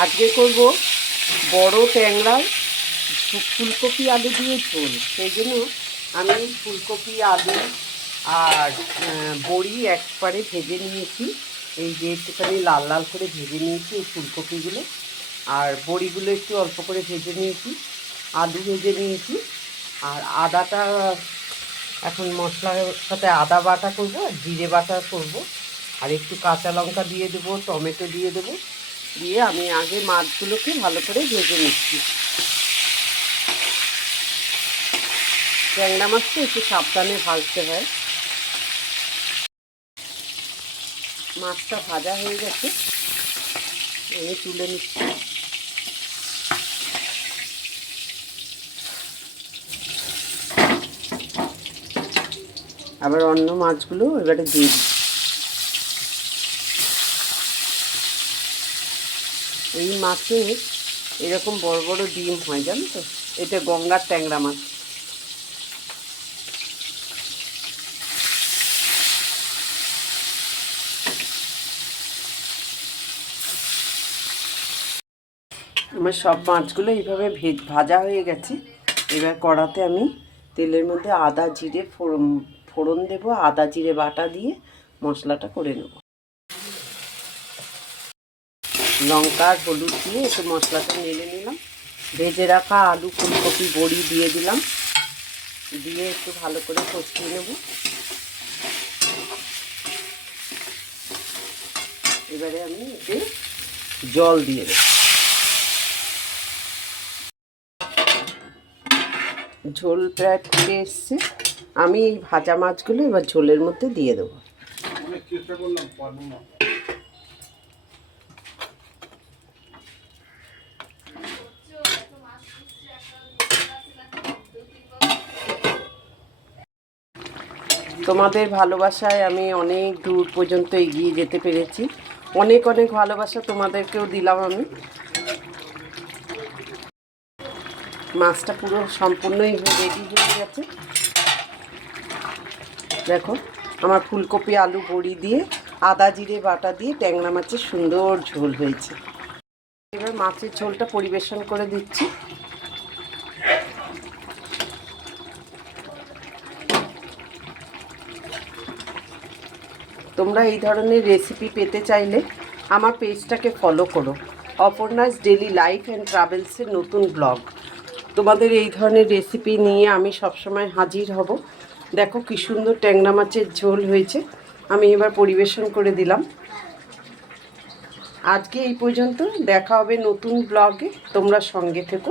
আজকে করব বড় ট্যাংরার ফুলকপি আলু দিয়ে ঝোল। সেই জন্য আমি ফুলকপি আলু আর বড়ি একবারে ভেজে নিয়েছি। এই যে একটুখানি লাল লাল করে ভেজে নিয়েছি এই ফুলকপিগুলো, আর বড়িগুলো একটু অল্প করে ভেজে নিয়েছি, আলু ভেজে নিয়েছি। আর আদাটা এখন মশলার সাথে আদা বাটা করব আর জিরে বাটা করব, আর একটু কাঁচা লঙ্কা দিয়ে দেবো, টমেটো দিয়ে দেবো। দিয়ে আমি আগে মাছগুলোকে ভালো করে ভেজে নিচ্ছি। ট্যাংরা মাছটা একটু সাবধানে ভাজতে হয়। মাছটা ভাজা হয়ে গেছে, আমি তুলে নিচ্ছি। আবার অন্য মাছগুলো এবারে দিয়ে দিই। এই মাছে এরকম বড় বড় ডিম হয়, জানো তো? এটা গঙ্গার ট্যাংরা মাছ। আমার সব মাছগুলো এইভাবে ভাজা হয়ে গেছে। এবার কড়াতে আমি তেলের মধ্যে আদা জিরে ফোড়ন দেবো, আদা জিরে বাটা দিয়ে মশলাটা করে নেব। লঙ্কা আর হলুদ দিয়ে একটু মশলাটা নেড়ে নিলাম। ভেজে রাখা আলু ফুলকপি বড়ি দিয়ে দিলাম, দিয়ে একটু ভালো করে কষিয়ে নেব। এবারে আমি এতে জল দিয়ে দেব। ঝোল প্রায় ফুটে এসছে। আমি এই ভাজা মাছগুলো এবার ঝোলের মধ্যে দিয়ে দেবো। তোমাদের ভালোবাসায় আমি অনেক দূর পর্যন্ত এগিয়ে যেতে পেরেছি। অনেক অনেক ভালোবাসা তোমাদেরকেও দিলাম আমি। মাছটা পুরো সম্পূর্ণই রেডি হয়ে গেছে। দেখো, আমার ফুলকপি আলু বড়ি দিয়ে আদা জিরে বাটা দিয়ে ট্যাংরা মাছের সুন্দর ঝোল হয়েছে। এবার মাছের ঝোলটা পরিবেশন করে দিচ্ছি। তোমরা এই ধরনের রেসিপি পেতে চাইলে আমার পেজটাকে ফলো করো। অপর্ণাস ডেলি লাইফ অ্যান্ড ট্রাভেলসের নতুন ব্লগ। তোমাদের এই ধরনের রেসিপি নিয়ে আমি সবসময় হাজির হব। দেখো কি সুন্দর ট্যাংরা মাছের ঝোল হয়েছে। আমি এবার পরিবেশন করে দিলাম। আজকে এই পর্যন্ত, দেখা হবে নতুন ব্লগে। তোমরা সঙ্গে থেকো।